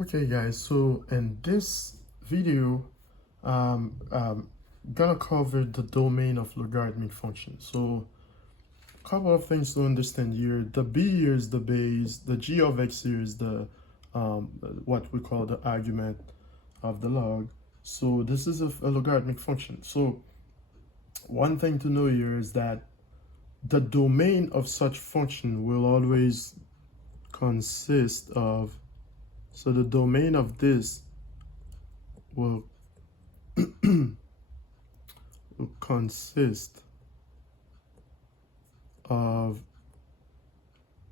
Okay guys, so in this video gonna cover the domain of logarithmic functions. So a couple of things to understand here. The b here is the base, the g of x here is the what we call the argument of the log. So this is a logarithmic function. So one thing to know here is that the domain of such function will always consist of, so the domain of this will consist of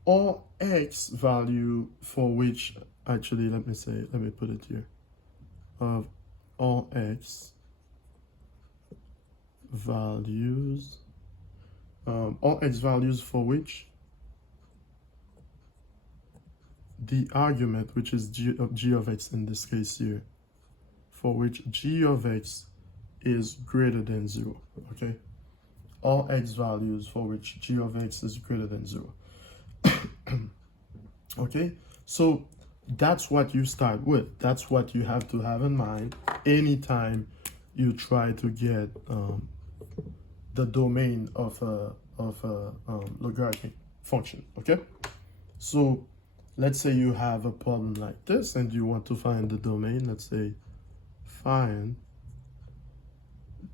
all x value for which, actually let me put it here, of all x values, for which the argument, which is g of x in this case here, for which g of x is greater than 0, okay? All x values for which g of x is greater than 0. Okay, so that's what you start with. That's what you have to have in mind anytime you try to get the domain of a logarithmic function, okay? So let's say you have a problem like this and you want to find the domain. Let's say find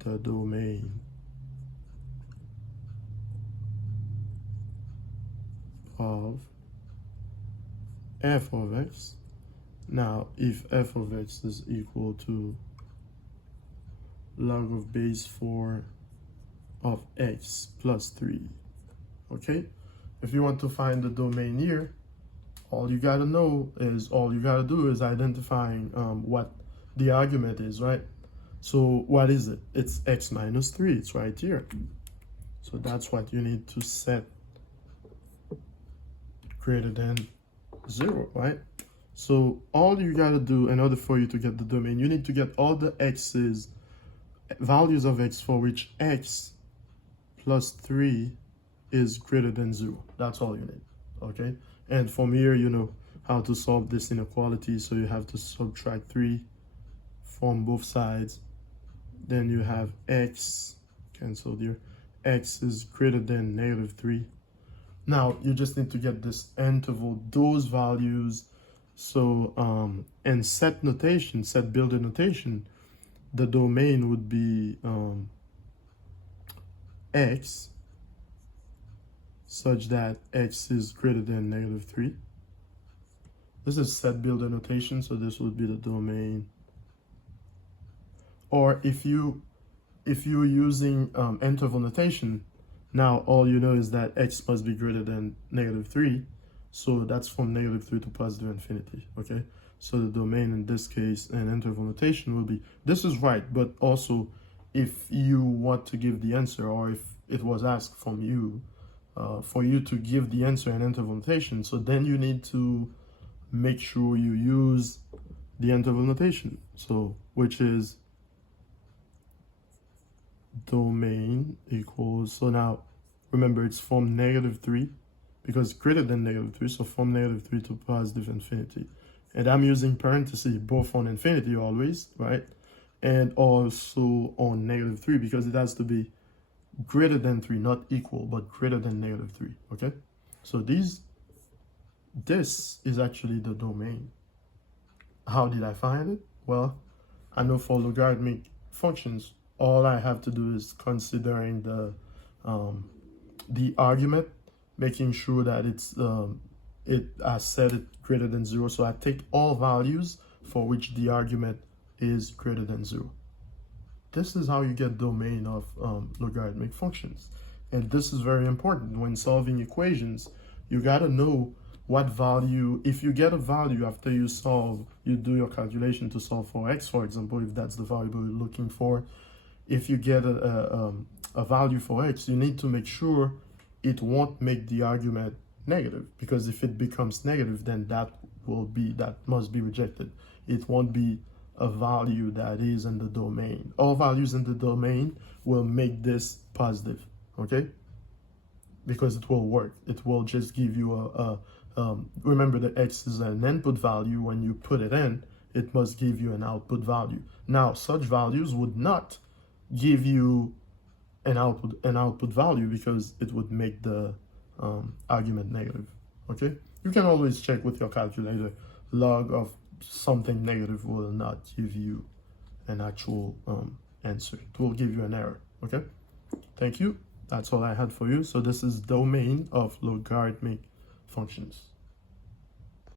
the domain of f of x. Now, if f of x is equal to log of base 4 of x plus 3, okay? If you want to find the domain here, all you gotta do is identifying what the argument is, right? So what is it? It's x minus 3. It's right here. So that's what you need to set greater than 0, right? So all you gotta do in order for you to get the domain, you need to get all the x's, values of x for which x plus 3 is greater than 0. That's all you need, okay? And from here, you know how to solve this inequality. So you have to subtract 3 from both sides. Then you have x canceled here. X is greater than negative 3. Now you just need to get this interval, those values. So in set notation, set builder notation, the domain would be x such that x is greater than negative 3. This is set builder notation, so this would be the domain. Or if you're using interval notation, now all you know is that x must be greater than negative 3. So that's from negative 3 to positive infinity, okay? So the domain in this case in interval notation will be, this is right, but also if you want to give the answer, or if it was asked from you, for you to give the answer in interval notation, so then you need to make sure you use the interval notation. So which is domain equals, so now remember it's from negative 3 because greater than negative 3, so from negative 3 to positive infinity. And I'm using parentheses both on infinity always, right? And also on negative 3 because it has to be greater than 3, not equal, but greater than negative 3, okay? So this is actually the domain. How did I find it? Well, I know for logarithmic functions, all I have to do is considering the argument, making sure that I set it greater than 0. So I take all values for which the argument is greater than 0. This is how you get domain of logarithmic functions. And this is very important when solving equations. You gotta know what value, if you get a value after you do your calculation to solve for x, for example, if that's the variable you're looking for. If you get a value for x, you need to make sure it won't make the argument negative, because if it becomes negative, then that must be rejected. It won't be a value that is in the domain. All values in the domain will make this positive, okay? Because it will work. It will just give you remember that x is an input value. When you put it in, it must give you an output value. Now, such values would not give you an output value because it would make the argument negative. Okay, you can always check with your calculator. Log of something negative will not give you an actual answer. It will give you an error. Okay, thank you. That's all I had for you. So this is domain of logarithmic functions.